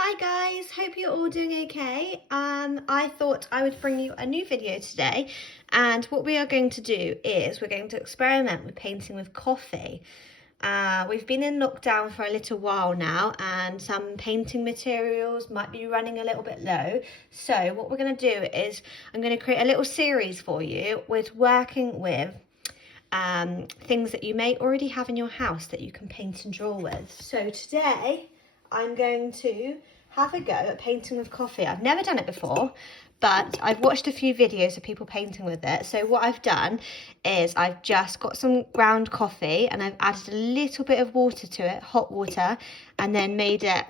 Hi guys, hope you're all doing okay. I thought I would bring you a new video today, and what we are going to do is we're going to experiment with painting with coffee. We've been in lockdown for a little while now, and some painting materials might be running a little bit low. So what we're going to do is I'm going to create a little series for you with working with things that you may already have in your house that you can paint and draw with. So today I'm going to have a go at painting with coffee. I've never done it before, but I've watched a few videos of people painting with it. So what I've done is I've just got some ground coffee and I've added a little bit of water to it, hot water, and then made it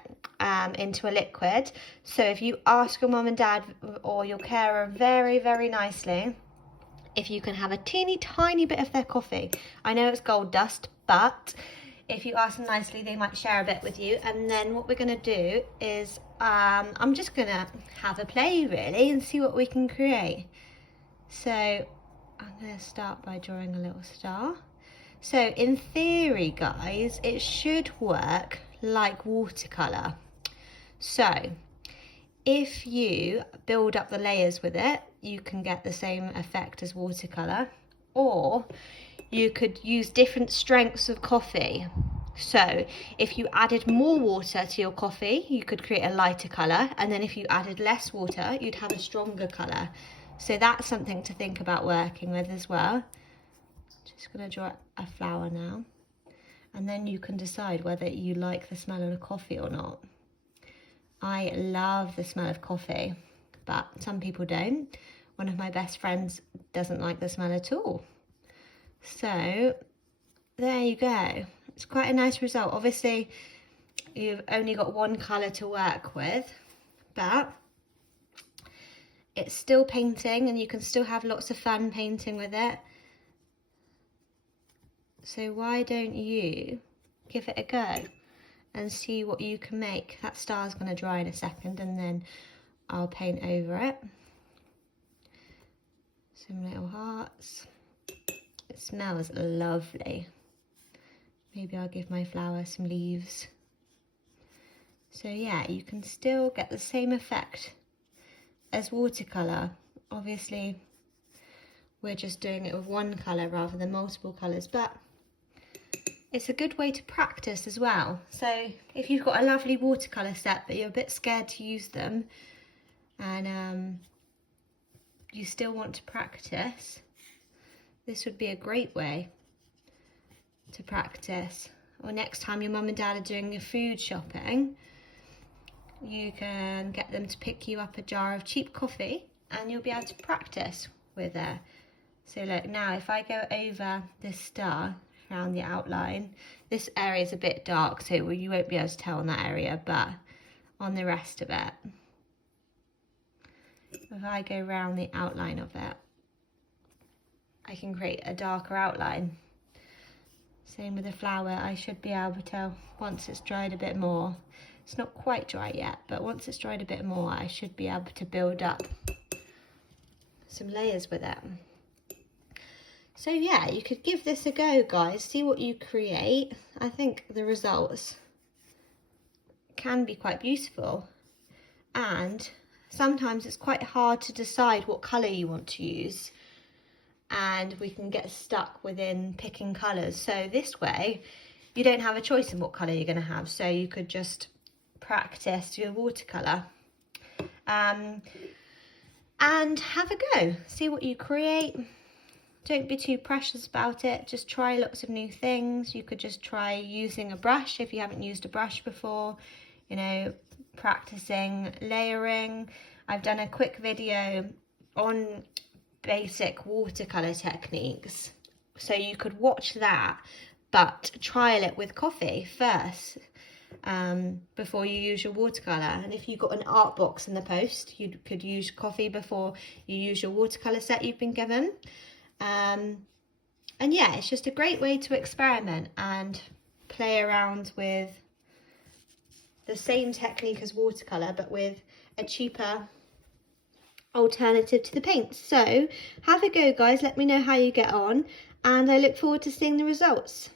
into a liquid. So if you ask your mum and dad or your carer very, very nicely, if you can have a teeny tiny bit of their coffee. I know it's gold dust, but if you ask them nicely, they might share a bit with you. And then what we're going to do is I'm just going to have a play really and see what we can create. So I'm going to start by drawing a little star. So in theory, guys, it should work like watercolour. So if you build up the layers with it, you can get the same effect as watercolour, or you could use different strengths of coffee. So if you added more water to your coffee, you could create a lighter colour, and then if you added less water, you'd have a stronger colour. So that's something to think about working with as well. Just going to draw a flower now, and then you can decide whether you like the smell of the coffee or not. I love the smell of coffee, but some people don't. One of my best friends doesn't like the smell at all. So there you go. It's quite a nice result. Obviously, you've only got one colour to work with, but it's still painting and you can still have lots of fun painting with it. So why don't you give it a go and see what you can make. That star's going to dry in a second and then I'll paint over it. Some little hearts. It smells lovely. Maybe I'll give my flower some leaves. So yeah, you can still get the same effect as watercolour. Obviously, we're just doing it with one colour rather than multiple colours, but it's a good way to practice as well. So if you've got a lovely watercolour set but you're a bit scared to use them and you still want to practice, this would be a great way to practice. Or next time your mum and dad are doing your food shopping, you can get them to pick you up a jar of cheap coffee and you'll be able to practice with it. So look, now if I go over this star around the outline, this area is a bit dark, so you won't be able to tell on that area, but on the rest of it, if I go around the outline of it, I can create a darker outline. Same with the flower. I should be able to tell once it's dried a bit more. It's not quite dry yet, but once it's dried a bit more, I should be able to build up some layers with it. So yeah, you could give this a go, guys. See what you create. I think the results can be quite beautiful. And sometimes it's quite hard to decide what colour you want to use. And we can get stuck within picking colours. So this way, you don't have a choice in what colour you're going to have. So you could just practice your watercolour. And have a go. See what you create. Don't be too precious about it. Just try lots of new things. You could just try using a brush if you haven't used a brush before. You know, practicing layering. I've done a quick video on basic watercolour techniques. So you could watch that, but trial it with coffee first before you use your watercolour. And if you've got an art box in the post, you could use coffee before you use your watercolour set you've been given. And yeah, it's just a great way to experiment and play around with the same technique as watercolour, but with a cheaper alternative to the paints. So have a go, guys. Let me know how you get on, and I look forward to seeing the results.